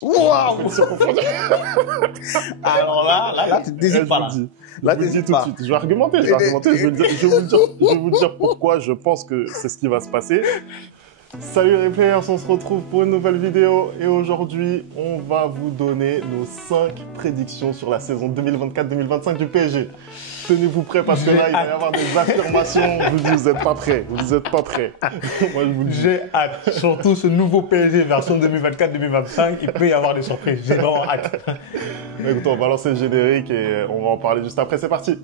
Waouh! Alors là, tu n'hésites pas là. Là, tu n'hésites pas. Tout de suite. Je vais argumenter, je vais vous dire pourquoi je pense que c'est ce qui va se passer. Salut les players, on se retrouve pour une nouvelle vidéo et aujourd'hui, on va vous donner nos 5 prédictions sur la saison 2024-2025 du PSG. Tenez-vous prêts parce que là, il va y avoir des affirmations. Je vous dis, vous n'êtes pas prêts. Vous n'êtes pas prêts. Moi, je vous le dis. J'ai hâte. Surtout ce nouveau PSG version 2024-2025, il peut y avoir des surprises. J'ai vraiment hâte. Écoutez, on va lancer le générique et on va en parler juste après. C'est parti.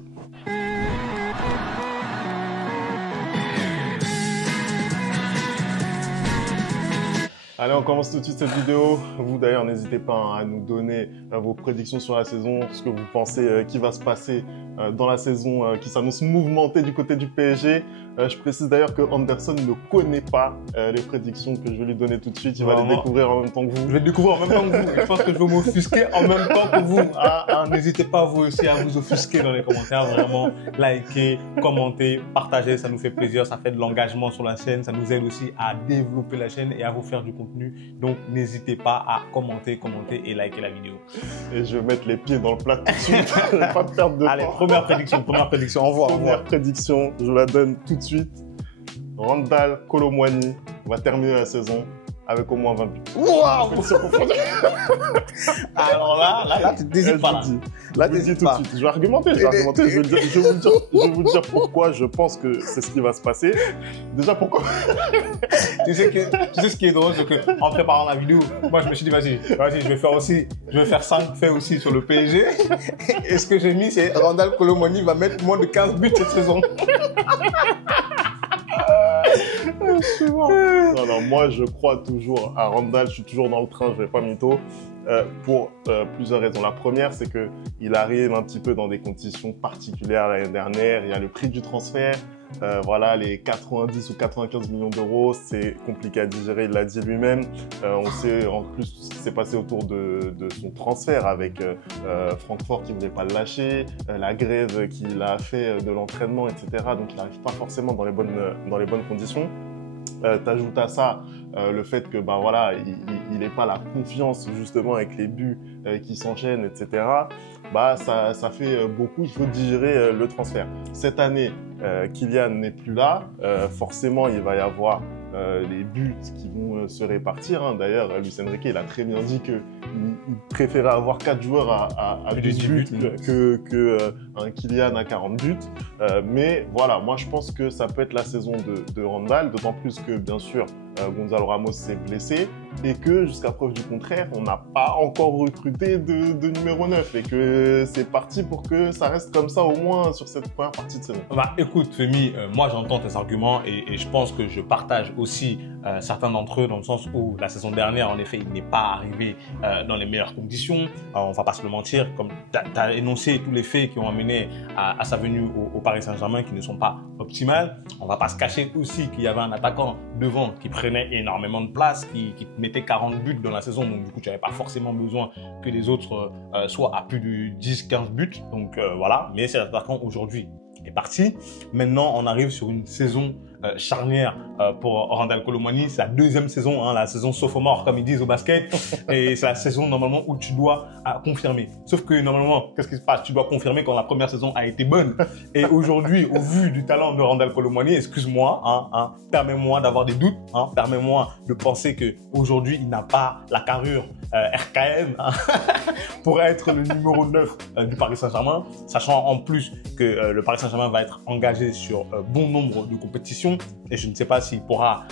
Allez, on commence tout de suite cette vidéo. Vous d'ailleurs, n'hésitez pas à nous donner vos prédictions sur la saison, ce que vous pensez qui va se passer dans la saison qui s'annonce mouvementée du côté du PSG. Je précise d'ailleurs que Anderson ne connaît pas les prédictions que je vais lui donner tout de suite. Il va les découvrir en même temps que vous. Je vais les découvrir en même temps que vous. Je pense que je vais m'offusquer en même temps que vous. N'hésitez pas vous aussi à vous offusquer dans les commentaires. Vraiment, likez, commentez, partagez. Ça nous fait plaisir. Ça fait de l'engagement sur la chaîne. Ça nous aide aussi à développer la chaîne et à vous faire du contenu. Donc, n'hésitez pas à commenter et liker la vidéo. Et je vais mettre les pieds dans le plat tout de suite. Je vais pas perdre de temps. Allez, première prédiction. Au revoir. Première prédiction, je la donne tout de suite. Randal Kolo Muani va terminer la saison avec au moins 20 buts. Waouh! Alors là, tu n'hésites pas là. Là, tu n'hésites pas. Je vais argumenter, je vais vous dire pourquoi je pense que c'est ce qui va se passer. Déjà, pourquoi? tu sais ce qui est drôle, c'est qu'en préparant la vidéo, moi, je me suis dit, vas-y, je vais faire 5 faits aussi sur le PSG. Et ce que j'ai mis, c'est Randal Kolo Muani va mettre moins de 15 buts cette saison. Non, moi je crois toujours à Randal, je suis toujours dans le train, je vais pas mytho, pour plusieurs raisons. La première, c'est que il arrive un petit peu dans des conditions particulières l'année dernière. Il y a le prix du transfert, voilà, les 90 ou 95 millions d'euros, c'est compliqué à digérer, il l'a dit lui-même. On sait en plus ce qui s'est passé autour de son transfert avec Francfort qui voulait pas le lâcher, la grève qu'il a fait de l'entraînement, etc. Donc il n'arrive pas forcément dans les bonnes conditions. T'ajoutes à ça le fait que voilà, il n'ait pas la confiance justement avec les buts qui s'enchaînent, etc. Ça fait beaucoup, il faut digérer le transfert. Cette année, Kylian n'est plus là, forcément il va y avoir les buts qui vont se répartir. D'ailleurs, Luis Enrique, il a très bien dit qu'il préférait avoir 4 joueurs à 10 buts qu'un Kylian à 40 buts. Mais voilà, moi je pense que ça peut être la saison de Randal, d'autant plus que bien sûr Gonzalo Ramos s'est blessé et que jusqu'à preuve du contraire, on n'a pas encore recruté de numéro 9 et que c'est parti pour que ça reste comme ça au moins sur cette première partie de saison. Écoute Femi, moi j'entends tes arguments et je pense que je partage aussi certains d'entre eux dans le sens où la saison dernière, en effet, il n'est pas arrivé dans les meilleures conditions. On va pas se le mentir, comme tu as énoncé tous les faits qui ont amené à sa venue au Paris Saint-Germain qui ne sont pas optimales. On va pas se cacher aussi qu'il y avait un attaquant devant qui prenait énormément de place, qui mettait 40 buts dans la saison. Donc du coup, tu n'avais pas forcément besoin que les autres soient à plus de 10-15 buts. Donc voilà, mais cet attaquant aujourd'hui est parti. Maintenant, on arrive sur une saison charnière pour Randal Kolo Muani. C'est la deuxième saison, la saison sophomore comme ils disent au basket. Et c'est la saison normalement où tu dois confirmer. Sauf que normalement, qu'est-ce qui se passe? Tu dois confirmer quand la première saison a été bonne. Et aujourd'hui, au vu du talent de Randal Kolo Muani, excuse-moi, permets-moi d'avoir des doutes, permets-moi de penser que aujourd'hui il n'a pas la carrure RKM pour être le numéro 9 du Paris Saint-Germain, sachant en plus que le Paris Saint-Germain va être engagé sur bon nombre de compétitions et je ne sais pas s'il pourra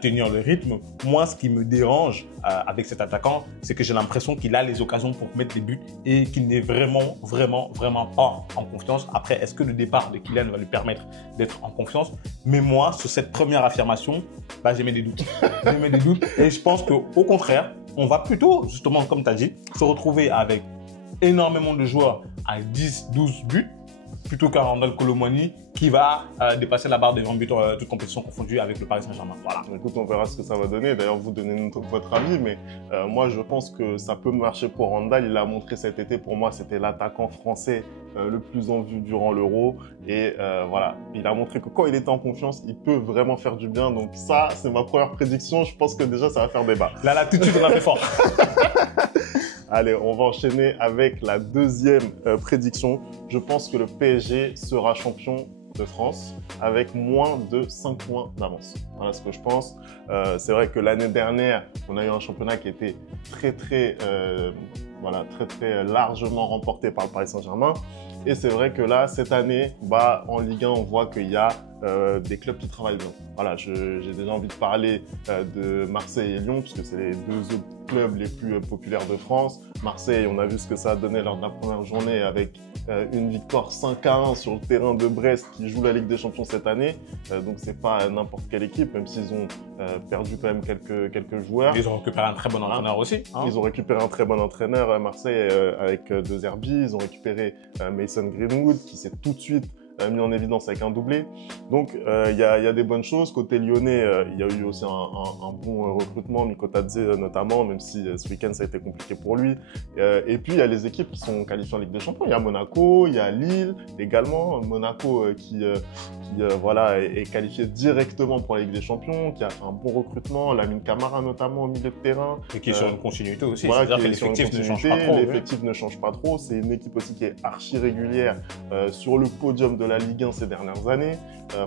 tenir le rythme. Moi, ce qui me dérange avec cet attaquant, c'est que j'ai l'impression qu'il a les occasions pour mettre les buts et qu'il n'est vraiment pas en confiance. Après, est-ce que le départ de Kylian va lui permettre d'être en confiance? Mais moi, sur cette première affirmation, j'ai mis des doutes. Et je pense qu'au contraire, on va plutôt, justement, comme tu as dit, se retrouver avec énormément de joueurs à 10-12 buts plutôt qu'un Randal Kolo Muani qui va dépasser la barre des 20 buts toutes compétitions confondues avec le Paris Saint-Germain. Voilà. Écoute, on verra ce que ça va donner. D'ailleurs, vous donnez votre avis, mais moi, je pense que ça peut marcher pour Randal. Il l'a montré cet été. Pour moi, c'était l'attaquant français le plus en vue durant l'Euro. Et voilà, il a montré que quand il était en confiance, il peut vraiment faire du bien. Donc ça, c'est ma première prédiction. Je pense que déjà, ça va faire débat. Là, tout de suite, on a fait fort. Allez, on va enchaîner avec la deuxième prédiction. Je pense que le PSG sera champion de France avec moins de 5 points d'avance. Voilà ce que je pense. C'est vrai que l'année dernière, on a eu un championnat qui était très largement remporté par le Paris Saint-Germain. Et c'est vrai que là, cette année, en Ligue 1, on voit qu'il y a des clubs qui travaillent bien. Voilà, j'ai déjà envie de parler de Marseille et Lyon, puisque c'est les deux autres clubs les plus populaires de France. Marseille, on a vu ce que ça a donné lors de la première journée avec une victoire 5-1 sur le terrain de Brest qui joue la Ligue des Champions cette année. Donc c'est pas n'importe quelle équipe, même s'ils ont perdu quand même quelques joueurs. Ils ont récupéré un très bon entraîneur aussi. Ils ont récupéré un très bon entraîneur, Marseille, avec De Zerbi. Ils ont récupéré Mason Greenwood qui s'est tout de suite mis en évidence avec un doublé. Donc il y a des bonnes choses. Côté lyonnais, il y a eu aussi un bon recrutement, Mikotadze notamment, même si ce week-end ça a été compliqué pour lui. Et puis il y a les équipes qui sont qualifiées en Ligue des Champions. Il y a Monaco, il y a Lille également. Monaco qui est qualifié directement pour la Ligue des Champions, qui a fait un bon recrutement. Lamine Camara notamment au milieu de terrain. Et qui est sur une continuité aussi. Voilà, c'est-à-dire que l'effectif ne change pas trop. L'effectif ne change pas trop. C'est une équipe aussi qui est archi régulière sur le podium de la Ligue 1 ces dernières années.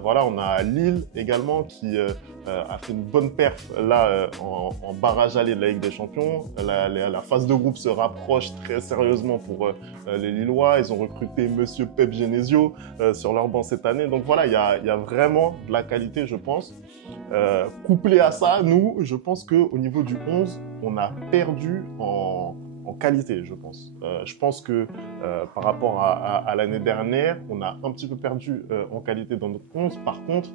On a Lille également qui a fait une bonne perf là en barrage aller de la Ligue des Champions. La phase de groupe se rapproche très sérieusement pour les Lillois. Ils ont recruté Monsieur Pep Genesio sur leur banc cette année. Donc voilà, il y a vraiment de la qualité, je pense. Couplé à ça, nous, je pense qu'au niveau du 11, on a perdu en qualité, je pense. Je pense que par rapport à l'année dernière, on a un petit peu perdu en qualité dans notre 11. Par contre,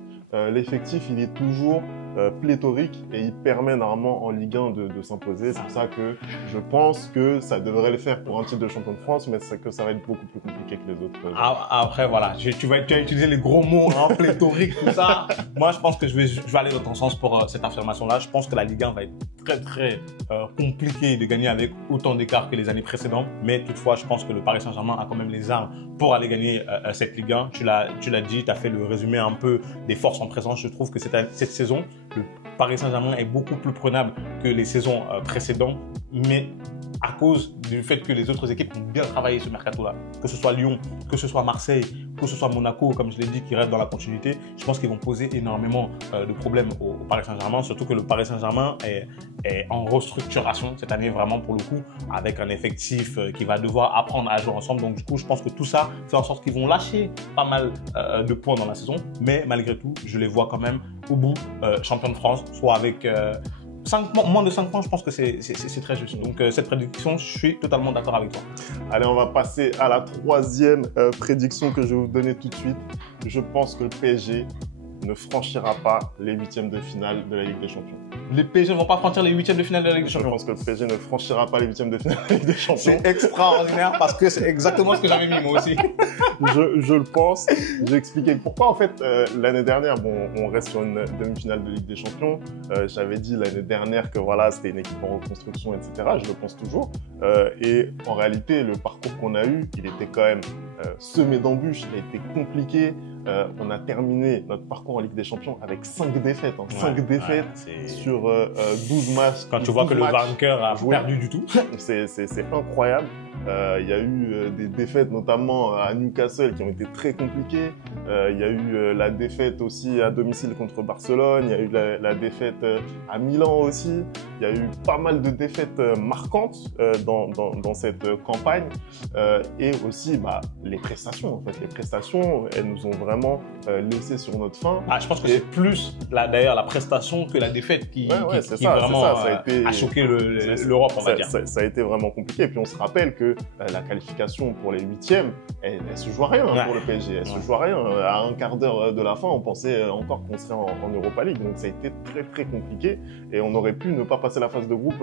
l'effectif, il est toujours pléthorique et il permet normalement en Ligue 1 de s'imposer. C'est pour ça que je pense que ça devrait le faire pour un titre de champion de France, mais c'est que ça va être beaucoup plus compliqué que les autres. Après, voilà, tu vas utiliser les gros mots, hein, pléthorique, tout ça. Moi, je pense que je vais aller dans ton sens pour cette affirmation-là. Je pense que la Ligue 1 va être très compliqué de gagner avec autant d'écart que les années précédentes. Mais toutefois, je pense que le Paris Saint-Germain a quand même les armes pour aller gagner cette Ligue 1. Tu l'as dit, tu as fait le résumé un peu des forces en présence. Je trouve que cette saison, le Paris Saint-Germain est beaucoup plus prenable que les saisons précédentes, mais à cause du fait que les autres équipes ont bien travaillé ce mercato-là, que ce soit Lyon, que ce soit Marseille, que ce soit Monaco, comme je l'ai dit, qui reste dans la continuité, je pense qu'ils vont poser énormément de problèmes au Paris Saint-Germain, surtout que le Paris Saint-Germain est en restructuration cette année vraiment pour le coup, avec un effectif qui va devoir apprendre à jouer ensemble. Donc du coup, je pense que tout ça fait en sorte qu'ils vont lâcher pas mal de points dans la saison, mais malgré tout, je les vois quand même au bout champion de France, soit avec moins de 5 points, je pense que c'est très juste. Donc cette prédiction, je suis totalement d'accord avec toi. Allez, on va passer à la troisième prédiction que je vais vous donner tout de suite. Je pense que le PSG ne franchira pas les huitièmes de finale de la Ligue des Champions. Les PSG ne vont pas franchir les huitièmes de finale de la Ligue des Champions. Je pense que le PSG ne franchira pas les huitièmes de finale de la Ligue des Champions. C'est extraordinaire parce que c'est exactement ce que j'avais mis moi aussi. Je le pense. J'ai expliqué pourquoi. En fait, l'année dernière, on reste sur une demi-finale de Ligue des Champions. J'avais dit l'année dernière que voilà, c'était une équipe en reconstruction, etc. Je le pense toujours. Et en réalité, le parcours qu'on a eu, il était quand même semé d'embûches. Il a été compliqué. On a terminé notre parcours en Ligue des Champions avec 5 défaites. 5 défaites sur 12 matchs. Quand tu vois que le vainqueur a perdu du tout. C'est incroyable. Il y a eu des défaites notamment à Newcastle qui ont été très compliquées. Il y a eu la défaite aussi à domicile contre Barcelone. Il y a eu la défaite à Milan aussi. Il y a eu pas mal de défaites marquantes dans cette campagne. Et aussi les prestations. En fait, les prestations, elles nous ont vraiment laissé sur notre faim. Je pense que c'est plus d'ailleurs la prestation que la défaite qui vraiment a choqué l'Europe, on va dire. Ça a été vraiment compliqué. Et puis on se rappelle que la qualification pour les huitièmes, elle se joue à rien pour le PSG. Elle se joue à rien. À un quart d'heure de la fin, on pensait encore qu'on serait en Europa League. Donc ça a été très très compliqué et on aurait pu ne pas passer la phase de groupe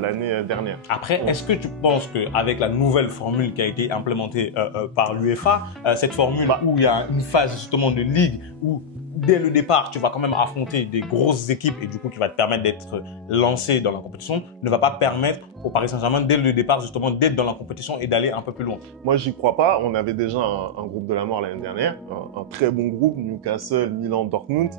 l'année dernière. Après, est-ce que tu penses qu'avec la nouvelle formule qui a été implémentée par l'UEFA, cette formule où il y a une phase justement de ligue où dès le départ, tu vas quand même affronter des grosses équipes et du coup, qui va te permettre d'être lancé dans la compétition, ne va pas permettre au Paris Saint-Germain, dès le départ, justement, d'être dans la compétition et d'aller un peu plus loin. Moi, j'y crois pas. On avait déjà un groupe de la mort l'année dernière, un très bon groupe, Newcastle, Milan, Dortmund.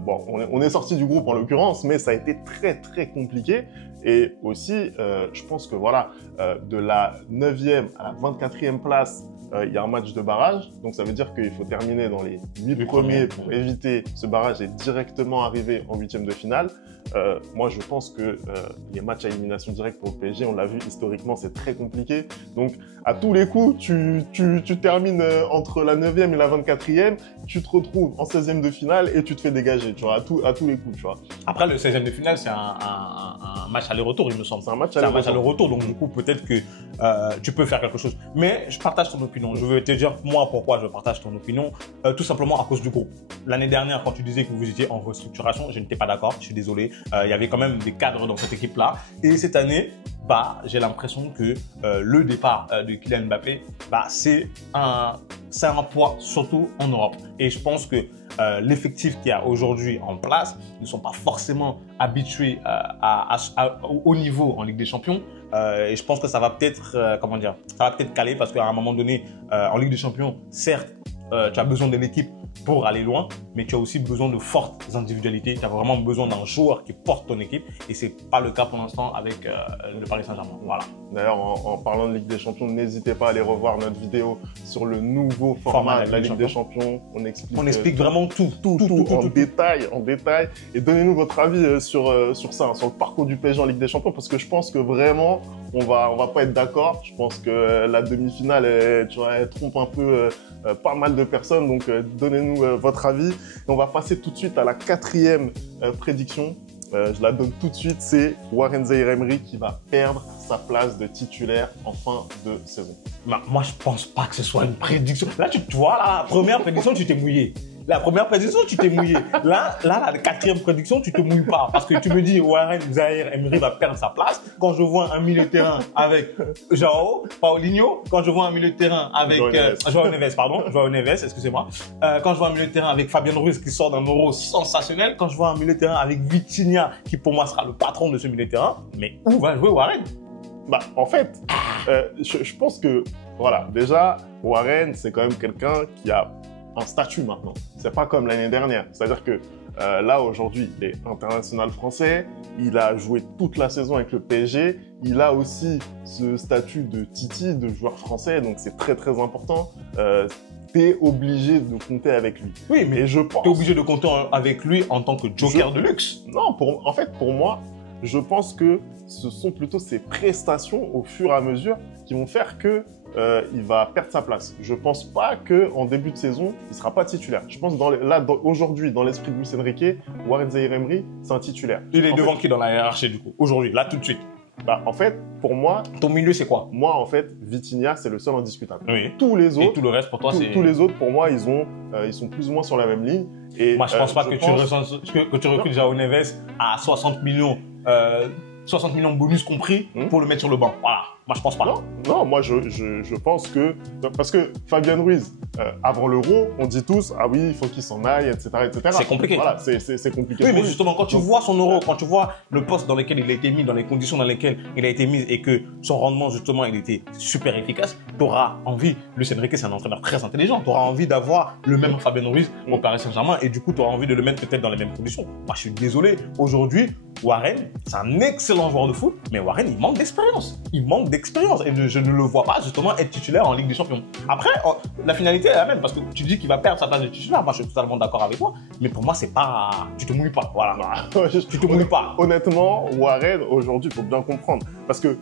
Bon, on est sorti du groupe en l'occurrence, mais ça a été très, très compliqué. Et aussi, je pense que voilà, de la 9e à la 24e place, il y a un match de barrage, donc ça veut dire qu'il faut terminer dans les 8 premiers pour éviter ce barrage et directement arriver en 8e de finale. Moi, je pense que les matchs à élimination directe pour le PSG, on l'a vu historiquement, c'est très compliqué. Donc, à tous les coups, tu termines entre la 9e et la 24e, tu te retrouves en 16e de finale et tu te fais dégager, tu vois, à tous les coups, tu vois. Après, le 16e de finale, c'est un match aller-retour, il me semble. C'est un match aller-retour, donc du coup, peut-être que tu peux faire quelque chose. Mais je partage ton opinion. Je veux te dire, moi, pourquoi je partage ton opinion. Tout simplement à cause du groupe. L'année dernière, quand tu disais que vous étiez en restructuration, je n'étais pas d'accord, je suis désolé. Il y avait quand même des cadres dans cette équipe-là. Et cette année, j'ai l'impression que le départ de Kylian Mbappé, c'est un poids, surtout en Europe. Et je pense que l'effectif qu'il y a aujourd'hui en place ne sont pas forcément habitués au niveau en Ligue des Champions. Et je pense que ça va peut-être, ça va peut-être caler parce qu'à un moment donné, en Ligue des Champions, certes, tu as besoin d'une équipe pour aller loin, mais tu as aussi besoin de fortes individualités. Tu as vraiment besoin d'un joueur qui porte ton équipe et c'est pas le cas pour l'instant avec le Paris Saint-Germain. Voilà. D'ailleurs, en parlant de Ligue des Champions, n'hésitez pas à aller revoir notre vidéo sur le nouveau format de la Ligue des Champions. On explique vraiment tout en détail. Et donnez-nous votre avis sur ça, sur le parcours du PSG en Ligue des Champions, parce que je pense que vraiment, on va pas être d'accord. Je pense que la demi-finale, elle trompe un peu pas mal de personnes. Donc, donnez-nous votre avis. Et on va passer tout de suite à la 4e prédiction. Je la donne tout de suite. C'est Warren Zaïre-Emery qui va perdre sa place de titulaire en fin de saison. Moi, je pense pas que ce soit une prédiction. Là, tu vois, la première prédiction, tu t'es mouillé. La première prédiction, tu t'es mouillé. Là, la 4e prédiction, tu te mouilles pas. Parce que tu me dis, Warren Zaïre-Emery va perdre sa place. Quand je vois un milieu de terrain avec João, Paulinho, quand je vois un milieu de terrain avec João Neves, excusez-moi. Quand je vois un milieu de terrain avec Fabien Ruiz qui sort d'un Euro sensationnel. Quand je vois un milieu de terrain avec Vitinha, qui pour moi sera le patron de ce milieu de terrain. Mais où va jouer Warren? En fait, je pense que, voilà, déjà, Warren, c'est quand même quelqu'un qui a un statut maintenant. C'est pas comme l'année dernière. C'est-à-dire que là, aujourd'hui, il est international français. Il a joué toute la saison avec le PSG. Il a aussi ce statut de Titi, de joueur français. Donc, c'est très, très important. T'es obligé de compter avec lui. Oui, mais je pense... T'es obligé de compter avec lui en tant que joker de luxe. Non, en fait, pour moi, je pense que ce sont plutôt ses prestations au fur et à mesure qui vont faire que il va perdre sa place. Je pense pas qu'en début de saison, il sera pas titulaire. Je pense aujourd'hui, dans l'esprit de Luis Enrique, Warren Zaïre-Emery, c'est un titulaire. Il est devant qui dans la hiérarchie du coup? Aujourd'hui, là tout de suite. En fait, pour moi... Ton milieu, c'est quoi? Moi, en fait, Vitinha, c'est le seul indiscutable. Oui. Tous les autres... Et tout le reste, pour toi, c'est... Tous les autres, pour moi, ils sont plus ou moins sur la même ligne. Et, moi, je pense pas que tu recrutes João Neves à 60 millions... 60 millions bonus compris pour le mettre sur le banc. Voilà. Moi, je pense pas. Non, moi, je pense que... Parce que Fabien Ruiz, avant l'Euro, on dit tous, ah oui, il faut qu'il s'en aille, etc., etc. C'est compliqué. Voilà, c'est compliqué. Oui, mais justement, quand tu vois son Euro, quand tu vois le poste dans lequel il a été mis, dans les conditions dans lesquelles il a été mis et que son rendement, justement, il était super efficace, tu auras envie, Luis Enrique, c'est un entraîneur très intelligent, tu auras envie d'avoir le même Fabien Ruiz au Paris Saint-Germain et du coup, tu auras envie de le mettre peut-être dans les mêmes conditions. Moi, je suis désolé. Aujourd'hui, Warren, c'est un excellent joueur de foot, mais Warren, il manque d'expérience. Il manque d'expérience et je ne le vois pas justement être titulaire en Ligue des Champions. Après, la finalité est la même parce que tu dis qu'il va perdre sa place de titulaire. Moi, je suis totalement d'accord avec toi, mais pour moi, c'est pas... Tu te mouilles pas, voilà. Tu te mouilles pas. Honnêtement, Warren, aujourd'hui, il faut bien comprendre. Parce que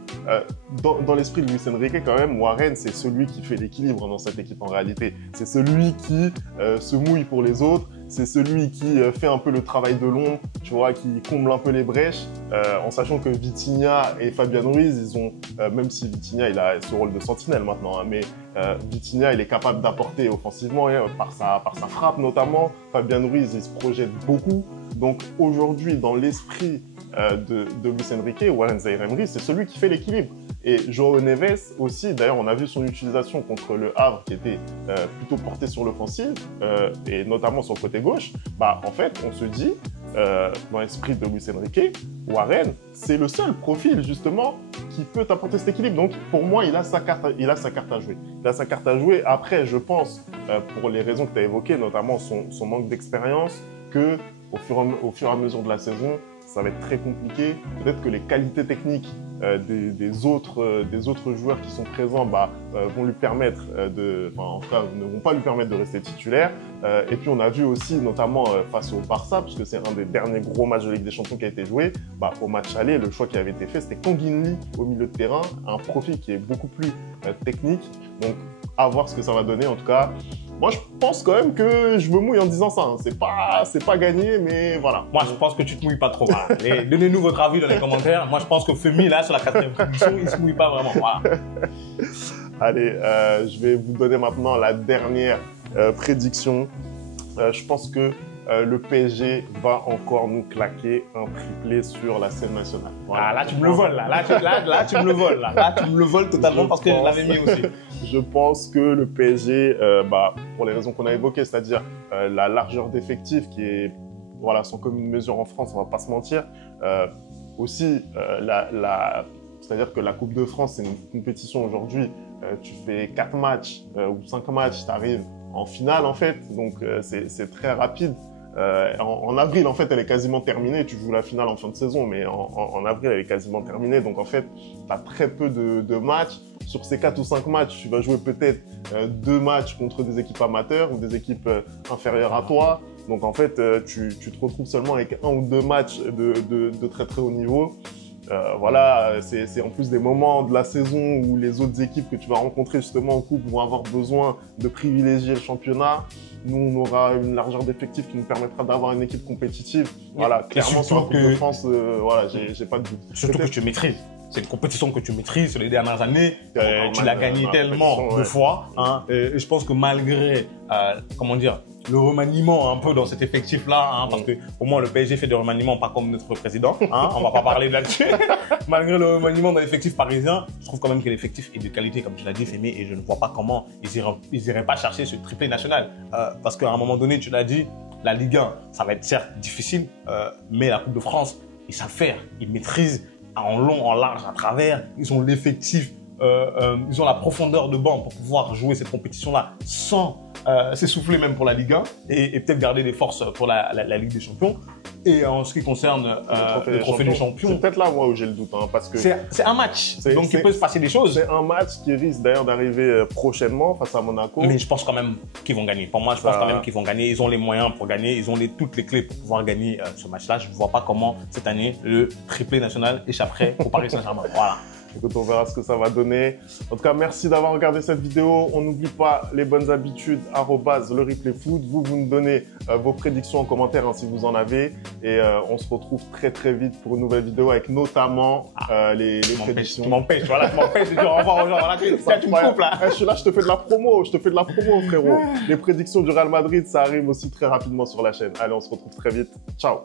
dans l'esprit de Luis Enrique, quand même, Warren, c'est celui qui fait l'équilibre dans cette équipe en réalité. C'est celui qui se mouille pour les autres. C'est celui qui fait un peu le travail de l'ombre, tu vois, qui comble un peu les brèches, en sachant que Vitinha et Fabien Ruiz, ils ont, même si Vitinha, il a ce rôle de sentinelle maintenant, hein, mais Vitinha, il est capable d'apporter offensivement, par sa frappe notamment. Fabien Ruiz, il se projette beaucoup. Donc aujourd'hui, dans l'esprit de Luis Enrique, Warren Zaïre-Emery, c'est celui qui fait l'équilibre. Et João Neves aussi, d'ailleurs, on a vu son utilisation contre le Havre qui était plutôt porté sur l'offensive et notamment sur le côté gauche. Bah, en fait, on se dit, dans l'esprit de Luis Enrique, Warren, c'est le seul profil justement qui peut t'apporter cet équilibre. Donc, pour moi, il a sa carte à jouer. Il a sa carte à jouer. Après, je pense, pour les raisons que tu as évoquées, notamment son manque d'expérience, que au fur et à mesure de la saison, ça va être très compliqué. Peut-être que les qualités techniques des autres joueurs qui sont présents vont lui permettre en tout cas, ne vont pas lui permettre de rester titulaire. Et puis on a vu aussi, notamment face au Barça, puisque c'est un des derniers gros matchs de Ligue des Champions qui a été joué, au match aller, le choix qui avait été fait, c'était Kangin Lee au milieu de terrain, un profil qui est beaucoup plus technique. Donc, à voir ce que ça va donner. En tout cas, moi, je pense quand même que je me mouille en disant ça. Hein. C'est pas gagné, mais voilà. Moi, je pense que tu te mouilles pas trop. Voilà. Donnez-nous votre avis dans les commentaires. Moi, je pense que Femi, là, sur la 4e position, il se mouille pas vraiment. Voilà. Allez, je vais vous donner maintenant la dernière prédiction. Je pense que le PSG va encore nous claquer un triplé sur la scène nationale. Voilà. Ah, là, tu me le voles. Là, tu me le voles. Là, tu me le voles totalement parce que je l'avais mis aussi. Je pense que le PSG, pour les raisons qu'on a évoquées, c'est-à-dire la largeur d'effectifs qui est sans commune mesure en France, on va pas se mentir. Aussi, c'est-à-dire que la Coupe de France, c'est une compétition aujourd'hui. Tu fais 4 matchs ou 5 matchs, tu arrives en finale en fait, donc c'est très rapide. En avril, en fait, elle est quasiment terminée. Tu joues la finale en fin de saison, mais en avril, elle est quasiment terminée. Donc, en fait, tu as très peu de matchs. Sur ces 4 ou 5 matchs, tu vas jouer peut-être 2 matchs contre des équipes amateurs ou des équipes inférieures à toi. Donc, en fait, tu te retrouves seulement avec 1 ou 2 matchs de très, très haut niveau. C'est en plus des moments de la saison où les autres équipes que tu vas rencontrer justement en coupe vont avoir besoin de privilégier le championnat. Nous, on aura une largeur d'effectifs qui nous permettra d'avoir une équipe compétitive. Voilà, clairement sur la Coupe de France, j'ai pas de doute. Surtout que tu maîtrises. C'est une compétition que tu maîtrises sur les dernières années. Tu l'as gagné tellement de fois. Hein, et je pense que malgré, le remaniement un peu dans cet effectif-là, parce que pour moi, le PSG fait des remaniements pas comme notre président. On va pas parler de là-dessus. Malgré le remaniement dans l'effectif parisien, je trouve quand même que l'effectif est de qualité, comme tu l'as dit, Femi, et je ne vois pas comment ils iraient pas chercher ce triplé national. Parce qu'à un moment donné, tu l'as dit, la Ligue 1, ça va être certes difficile, mais la Coupe de France, ils savent faire, ils maîtrisent en long, en large, à travers, ils ont l'effectif, ils ont la profondeur de banc pour pouvoir jouer cette compétition-là sans s'essouffler même pour la Ligue 1 et peut-être garder des forces pour la Ligue des Champions. Et en ce qui concerne le trophée des champions, c'est peut-être là moi où j'ai le doute, parce que c'est un match, donc il peut se passer des choses. C'est un match qui risque d'ailleurs d'arriver prochainement face à Monaco. Mais je pense quand même qu'ils vont gagner. Pour moi, je pense quand même qu'ils vont gagner. Ils ont les moyens pour gagner, ils ont toutes les clés pour pouvoir gagner ce match-là. Je ne vois pas comment cette année le triplé national échapperait au Paris Saint-Germain. Voilà. Écoute, on verra ce que ça va donner. En tout cas, merci d'avoir regardé cette vidéo. On n'oublie pas les bonnes habitudes, @lereplayfoot. Vous nous donnez vos prédictions en commentaire si vous en avez. Et on se retrouve très très vite pour une nouvelle vidéo avec notamment les prédictions. Tu m'empêches, de dire au revoir aux gens. Voilà, tu me coupes là. Je suis là, je te fais de la promo, frérot. Les prédictions du Real Madrid, ça arrive aussi très rapidement sur la chaîne. Allez, on se retrouve très vite. Ciao.